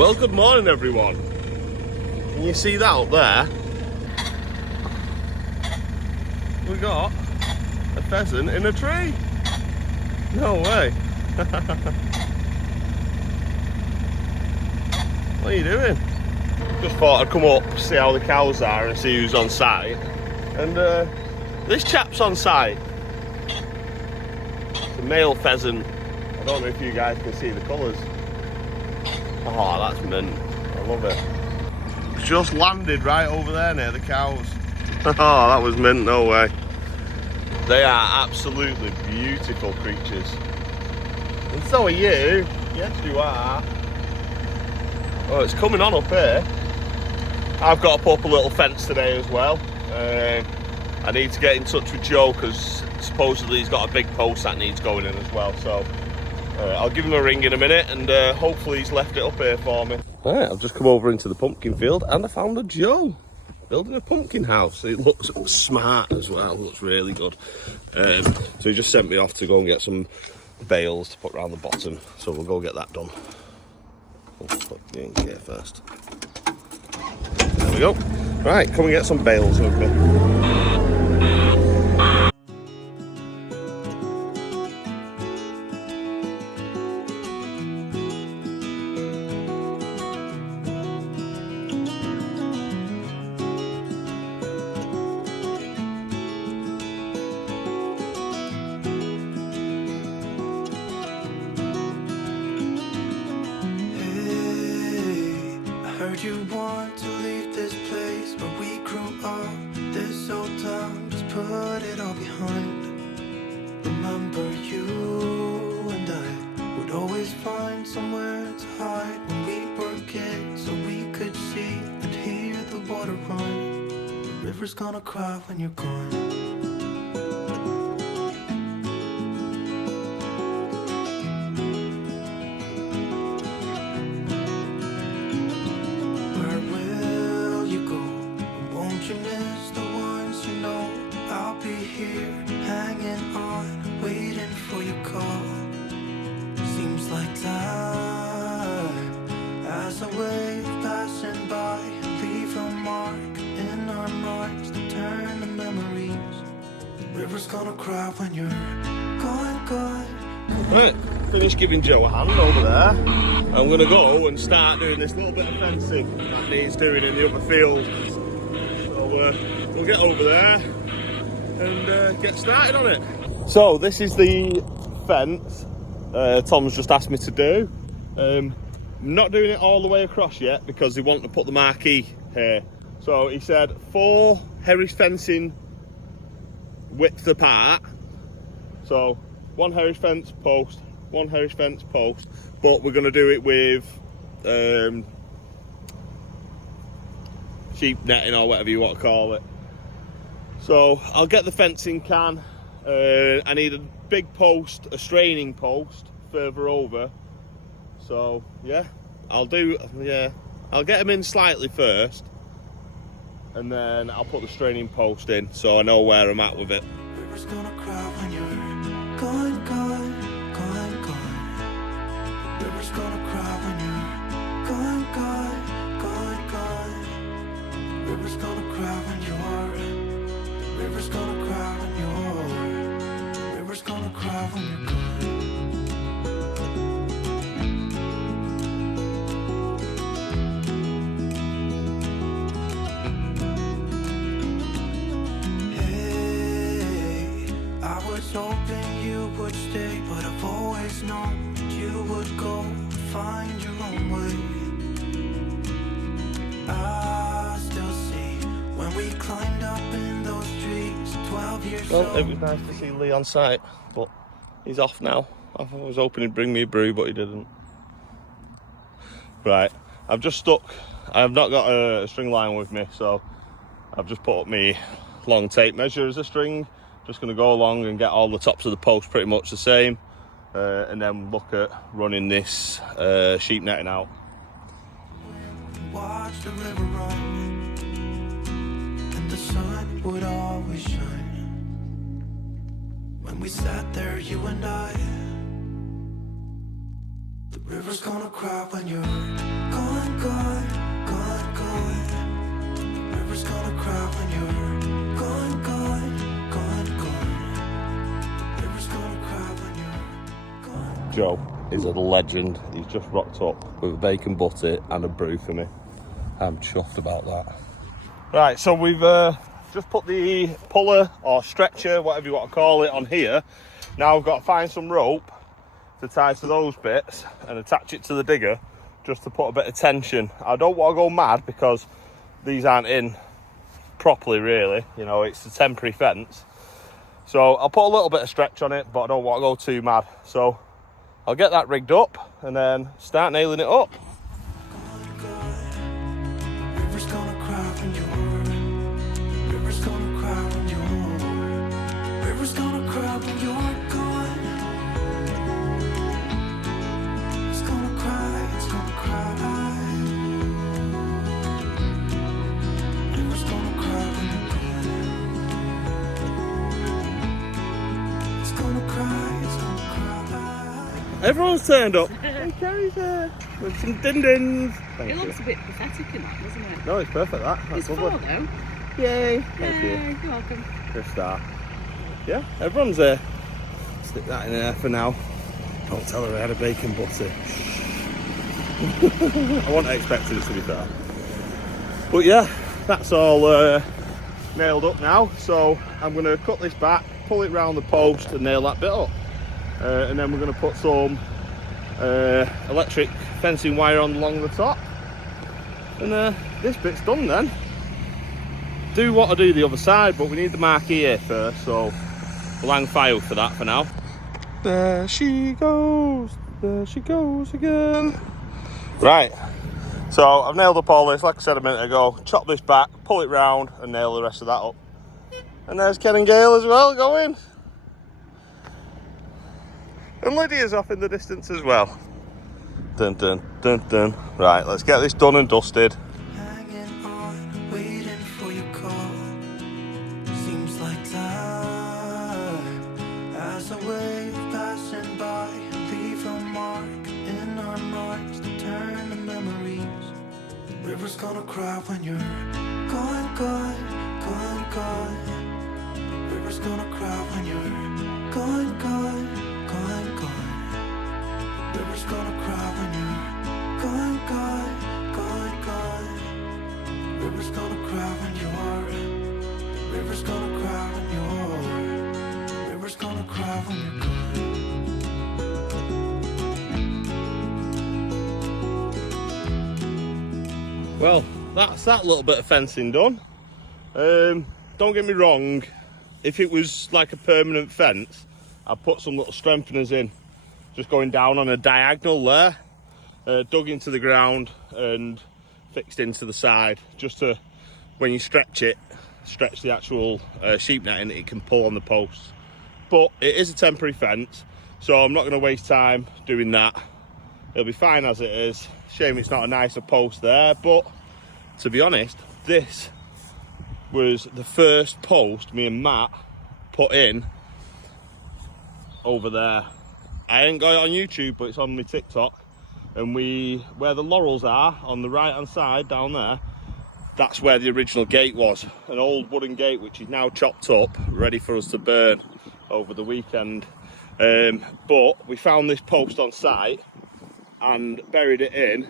Well, good morning everyone. Can you see that up there? We got a pheasant in a tree. No way. What are you doing? Just thought I'd come up, see how the cows are and see who's on site. And this chap's on site. It's a male pheasant. I don't know if you guys can see the colours. Oh, that's mint. I love it. It's just landed right over there near the cows. Oh, that was mint, no way. They are absolutely beautiful creatures. And so are you. Yes, you are. Oh, it's coming on up here. I've got to put up a little fence today as well. I need to get in touch with Joe because supposedly he's got a big post that needs going in as well. So I'll give him a ring in a minute and hopefully he's left it up here for me. Right, I've just come over into the pumpkin field and I found a Joe building a pumpkin house. It looks smart as well, it looks really good. So he just sent me off to go and get some bales to put around the bottom. So we'll go get that done. I'll put you in here first. There we go. Right, come and get some bales with me. You want to leave this place where we grew up, this old town, just put it all behind. Remember you and I would always find somewhere to hide when we were kids, so we could see and hear the water run. The river's gonna cry when you're gone. River's gonna cry when you're gone, gone. Right, finished giving Joe a hand over there. I'm gonna go and start doing this little bit of fencing that needs doing in the other field. So we'll get over there and get started on it. So this is the fence Tom's just asked me to do. I'm not doing it all the way across yet because they want to put the marquee here. So he said 4 Harris fencing width apart, so 1 Harris fence post, 1 Harris fence post, but we're going to do it with sheep netting or whatever you want to call it. So I'll get the fencing can. I need a big post, a straining post further over. So yeah, I'll get them in slightly first, and then I'll put the straining post in so I know where I'm at with it. River's gonna cry when you're gone, gone, gone, gone. River's gonna cry when you're gone, gone, gone, gone. River's gonna cry when you're. River's gonna cry when you're. River's gonna cry when you're gone. Hoping you would stay, but I've always known that you would go and find your own way. I still see when we climbed up in those trees 12 years old. Well, it was nice to see Lee on site, but he's off now. I was hoping he'd bring me a brew, but he didn't. Right, I've just stuck. I've not got a string line with me, so I've just put up my long tape measure as a string. Just going to go along and get all the tops of the post pretty much the same, and then look at running this sheep netting out. Watch the river run, and the sun would always shine. When we sat there, you and I, the river's gonna cry when you're gone. Joe is a legend. He's just rocked up with a bacon butty and a brew for me. I'm chuffed about that. Right, so we've just put the puller or stretcher, whatever you want to call it, on here. Now I've got to find some rope to tie to those bits and attach it to the digger just to put a bit of tension. I don't want to go mad because these aren't in properly really, you know, it's a temporary fence. So I'll put a little bit of stretch on it, but I don't want to go too mad. So I'll get that rigged up and then start nailing it up. Everyone's turned up. Hey, Carrie's there with some din-dins. It looks a bit pathetic in that, doesn't it? No, it's perfect, that. That's It's lovely. full though. Yay. Thank Yay, you. you're welcome. You're a star. Yeah, everyone's there. Stick that in there for now. Don't tell her I had a bacon butty. I wasn't expecting it, to be fair. But yeah, that's all nailed up now. So I'm going to cut this back, pull it round the post and nail that bit up. And then we're going to put some electric fencing wire on along the top. And this bit's done then. Do what I do the other side, but we need the marquee here first, so we'll hang fire for that for now. There she goes again. Right, so I've nailed up all this, like I said a minute ago. Chop this back, pull it round and nail the rest of that up. And there's Ken and Gail as well going. And Lydia's off in the distance as well. Dun dun dun dun. Right, let's get this done and dusted. Hanging on, waiting for your call. Seems like time as a wave passing by. Leave a mark in our marks to turn to memories. River's gonna cry when you're gone, gone, gone, gone. River's gonna cry when you're gone, gone, gone, gone. River's gonna cry when you're gone, gone, gone, gone. River's gonna cry when you're. River's gonna cry when you're. River's gonna cry when you're gone. Well, that's that little bit of fencing done. Don't get me wrong, if it was like a permanent fence, I'd put some little strengtheners in, just going down on a diagonal there, dug into the ground and fixed into the side, just to, when you stretch it, stretch the actual sheep netting, it can pull on the posts. But it is a temporary fence, so I'm not going to waste time doing that. It'll be fine as it is. Shame it's not a nicer post there, but to be honest, this was the first post me and Matt put in over there. I ain't got it on YouTube, but it's on my TikTok. And where the laurels are, on the right hand side down there, that's where the original gate was. An old wooden gate which is now chopped up, ready for us to burn over the weekend. But we found this post on site and buried it in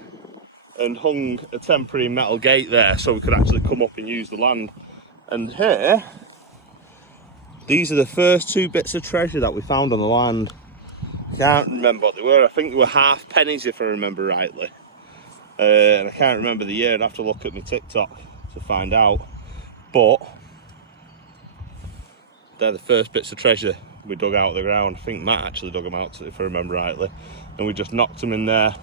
and hung a temporary metal gate there so we could actually come up and use the land. And here, these are the first two bits of treasure that we found on the land. I can't remember what they were. I think they were half pennies if I remember rightly. And I can't remember the year. I'd have to look at my TikTok to find out. But they're the first bits of treasure we dug out of the ground. I think Matt actually dug them out, if I remember rightly. And we just knocked them in there.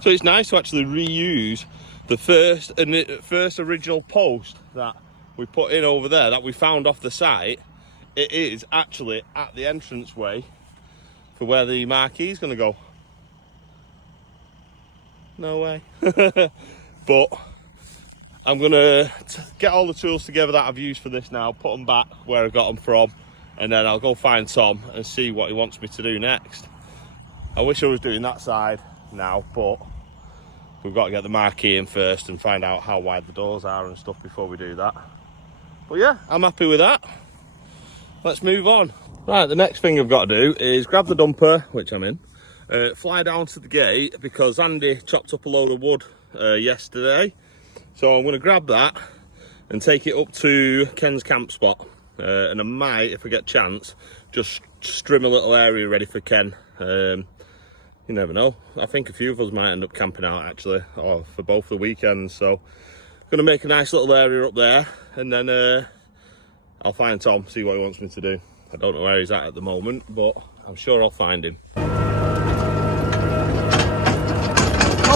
So it's nice to actually reuse the first original post that we put in over there that we found off the site. It is actually at the entranceway for where the marquee is going to go. No way. But I'm going to get all the tools together that I've used for this now, put them back where I got them from, and then I'll go find Tom and see what he wants me to do next. I wish I was doing that side now, but we've got to get the marquee in first and find out how wide the doors are and stuff before we do that. But yeah, I'm happy with that. Let's move on. Right, the next thing I've got to do is grab the dumper, which I'm in, fly down to the gate because Andy chopped up a load of wood yesterday. So I'm going to grab that and take it up to Ken's camp spot. And I might, if I get a chance, just trim a little area ready for Ken. You never know. I think a few of us might end up camping out actually, or for both the weekends. So I'm going to make a nice little area up there, and then I'll find Tom, see what he wants me to do. I don't know where he's at the moment, but I'm sure I'll find him.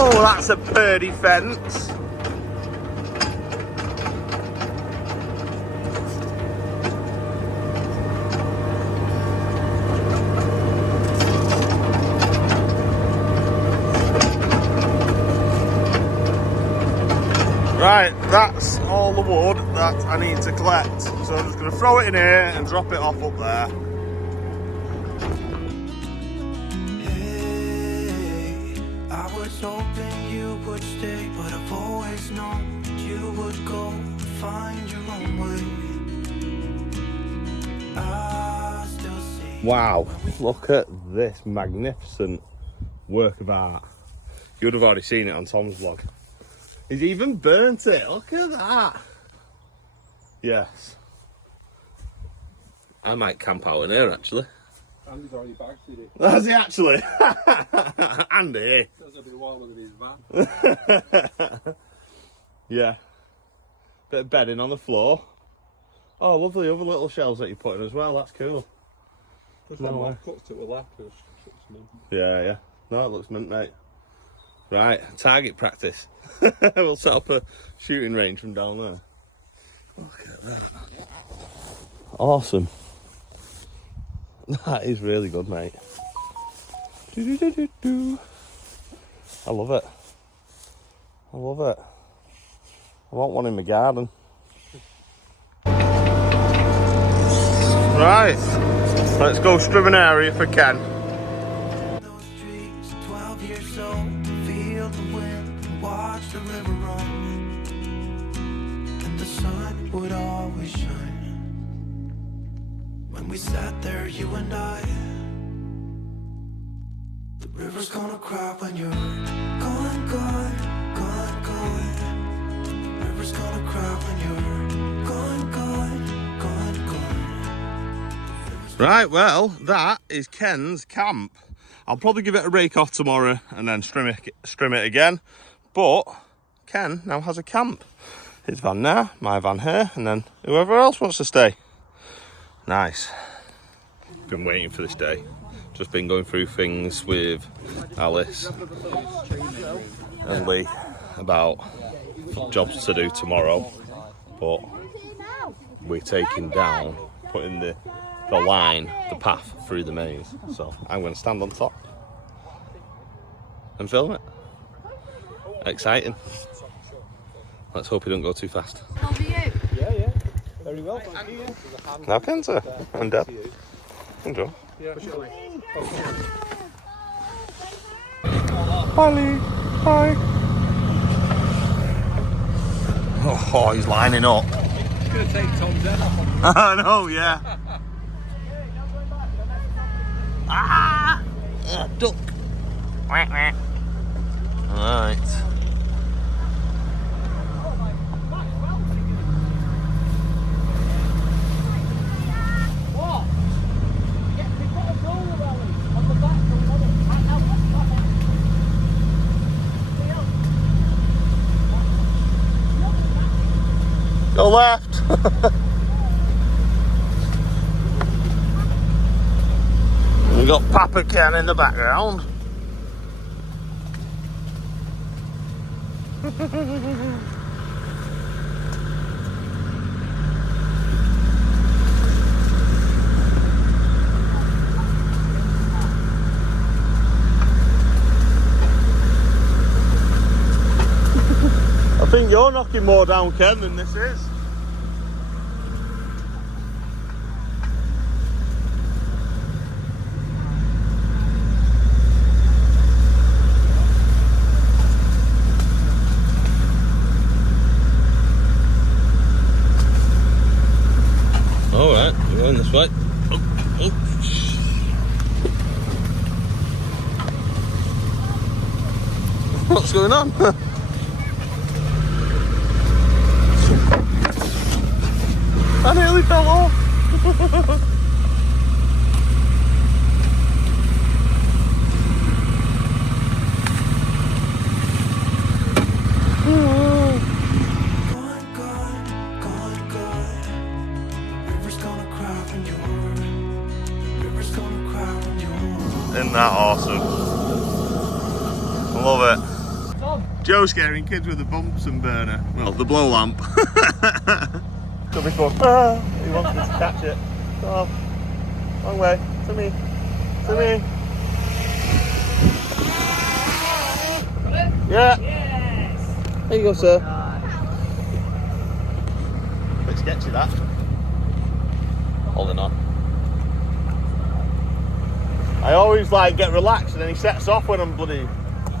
Oh, that's a purdy fence. Right, that's all the wood that I need to collect. So I'm just going to throw it in here and drop it off up there. Hey, I was hoping you would stay, but I've always known you would go find your own way. I still see. Wow, look at this magnificent work of art. You would have already seen it on Tom's vlog. He's even burnt it. Look at that. Yes. I might camp out in here actually. Andy's already bagged it. Has he actually? Andy. There's a bit of wall under his van. Yeah. Bit of bedding on the floor. Oh, lovely other little shells that you put in as well. That's cool. There's No one way. more cuts to the left. Yeah, yeah. No, it looks mint, mate. Right, target practice. We'll set up a shooting range from down there. Look at that. Awesome. That is really good, mate. Do-do-do-do-do. I love it. I love it. I want one in my garden. Right, let's go strip an area for Ken. Those streets, 12 years old, feel the wind and watch the river run. And the sun would always shine when we sat there, you and I. The river's gonna cry when you're gone, gone, gone, gone. The river's gonna cry when you're gone, gone, gone, gone. Right, well, that is Ken's camp. I'll probably give it a rake off tomorrow and then strim it again. But Ken now has a camp. His van there, my van here, and then whoever else wants to stay. Nice. Been waiting for this day. Just been going through things with Alice and Lee about jobs to do tomorrow. But we're taking down, putting the line, the path through the maze. So I'm going to stand on top and film it. Exciting. Let's hope he don't go too fast. How are you? Yeah, yeah. Very well, thank you. Now, Ken, sir. And Deb. Enjoy. Yeah. Hi, Lee. Hi. Oh, he's lining up. It's going to take Tom's head off. I know, yeah. Ah! Duck. Quack, quack. Right. Go left. We got Papa Ken in the background. I think you're knocking more down, Ken, than this is. All right, we're going this way. Oh, oh. What's going on? I nearly fell off. Gone, gone, gone, gone. River's gonna cry when you're. River's gonna cry when you're. Isn't that awesome? I love it. Joe scaring kids with a Bunsen burner. Well, the blow lamp. Could be fun. He wants me to catch it. Oh, long way. To me. To me. Yeah. Yes! There you go, sir. Bit sketchy that. Holding on. I always like get relaxed and then he sets off when I'm bloody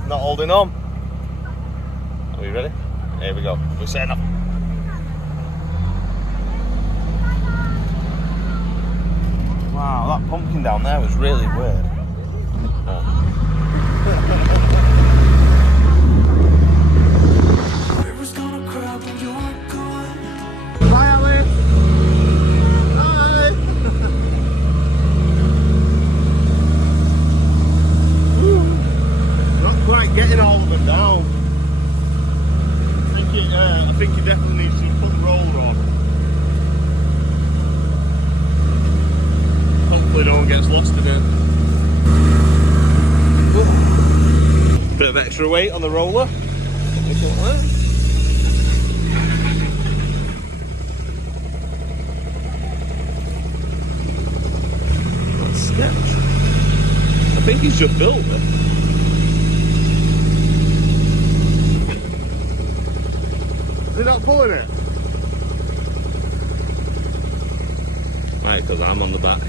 not holding on. Are we ready? Here we go. We're setting up. Wow, that pumpkin down there was really weird. Oh. River's gonna cry when you're gone. Bye, Ali. Bye. Not quite getting all of them down. I think you definitely need to put the roller on. Hopefully no one gets lost in it. Bit of extra weight on the roller. Make it work. That's sketch. I think he's just built it. Is he not pulling it? Right, because I'm on the back. I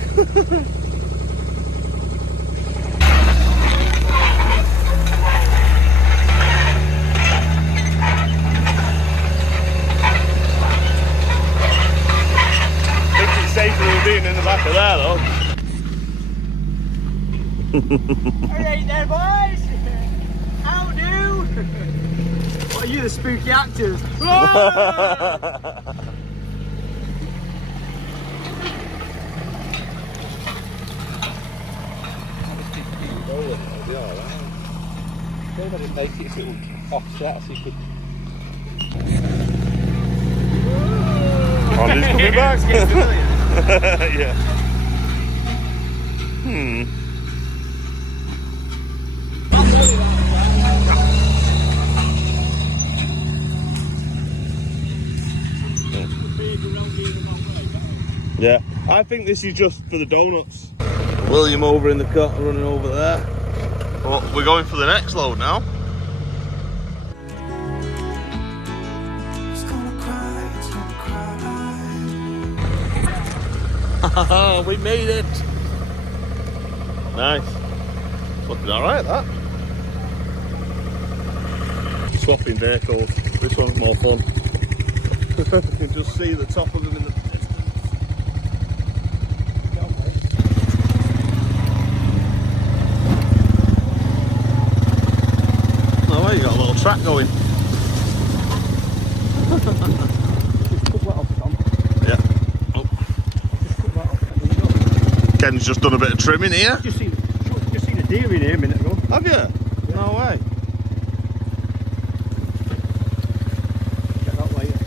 think it's safer than being in the back of there, though. Alright there, boys! How do? What are you, the spooky actors? They didn't make it if it would offset so you could. Andy's coming back. Yeah. Yeah, I think this is just for the donuts. William over in the cut, running over there. Well, we're going for the next load now. It's gonna cry, it's gonna cry. We made it. Nice. It's looking alright, that. Swapping vehicles. This one's more fun. You can just see the top of them in the distance. Oh, well, you got a little track going. Yeah. Oh. Ken's just done a bit of trimming here. Just seen a deer in here a minute ago. Have you? No way. Check that later.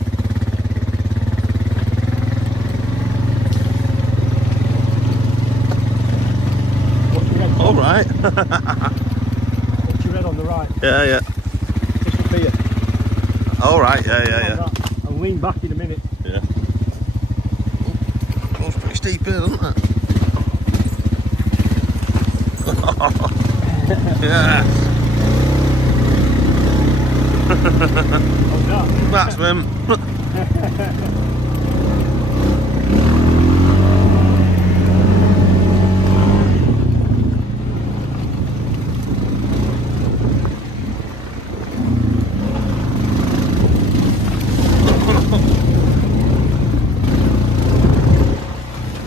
What's your red? All right. What's your red on the right? Yeah, yeah. Just up here. All right. Yeah, yeah, Like yeah. that. I'll lean back in a minute. Yeah. Oh, it's pretty steep here, isn't it? Yes. How's that? That's him.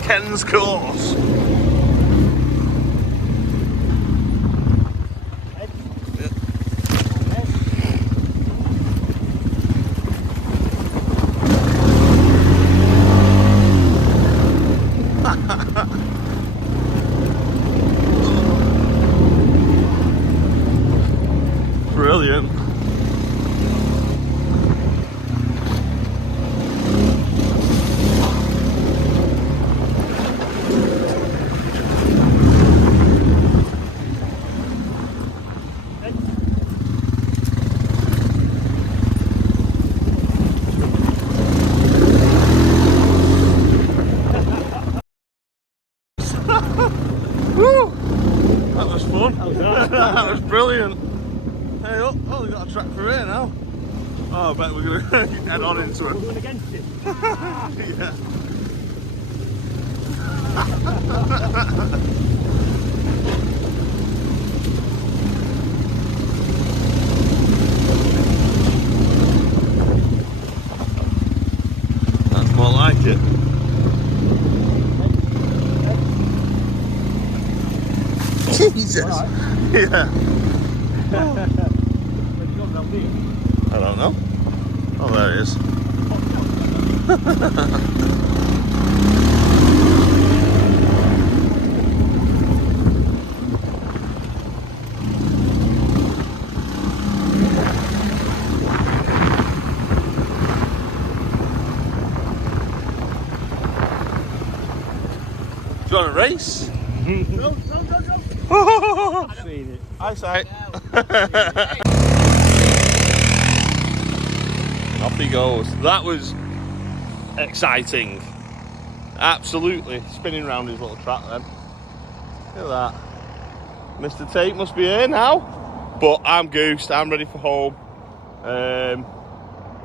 Ken's course. Oh, I bet we're going to head on into We're it. going against it. Yeah. That's more like it. Jesus. Alright. Yeah. Where'd you go, Mel, do you? I don't know. Oh, there it is. Do you want a race? Go. I've seen it. Eyesight. Off he goes. That was exciting. Absolutely spinning around his little track then. Look at that. Mr. Tate must be here now. But I'm goosed. I'm ready for home.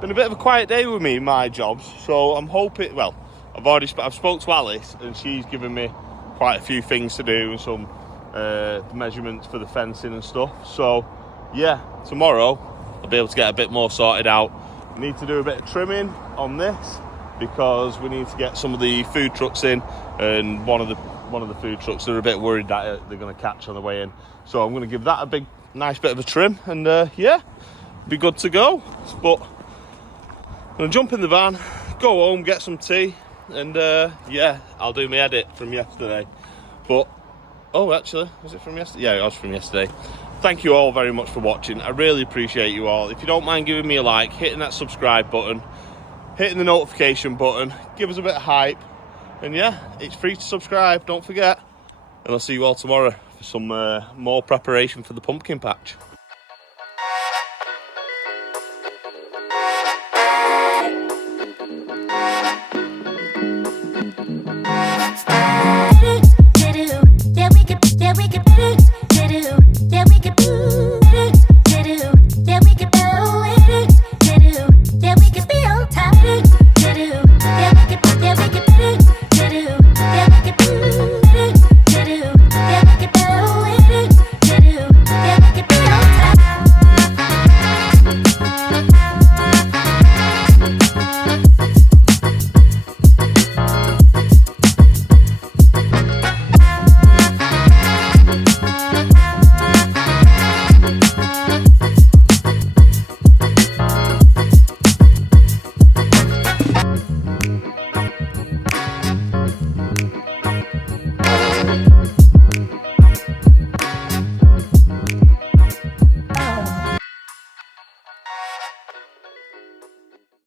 Been a bit of a quiet day with me in my jobs. So I'm hoping, well, I've spoke to Alice and she's given me quite a few things to do and some measurements for the fencing and stuff. So yeah, tomorrow I'll be able to get a bit more sorted out. We need to do a bit of trimming on this because we need to get some of the food trucks in, and one of the food trucks, they're a bit worried that they're going to catch on the way in. So I'm going to give that a nice bit of a trim, and yeah, be good to go. But I'm going to jump in the van, go home, get some tea, and yeah, I'll do my edit from yesterday. But oh, actually, was it from yesterday? Yeah, it was from yesterday. Thank you all very much for watching. I really appreciate you all. If you don't mind giving me a like, hitting that subscribe button, hitting the notification button, give us a bit of hype. And yeah, it's free to subscribe, don't forget. And I'll see you all tomorrow for some more preparation for the pumpkin patch.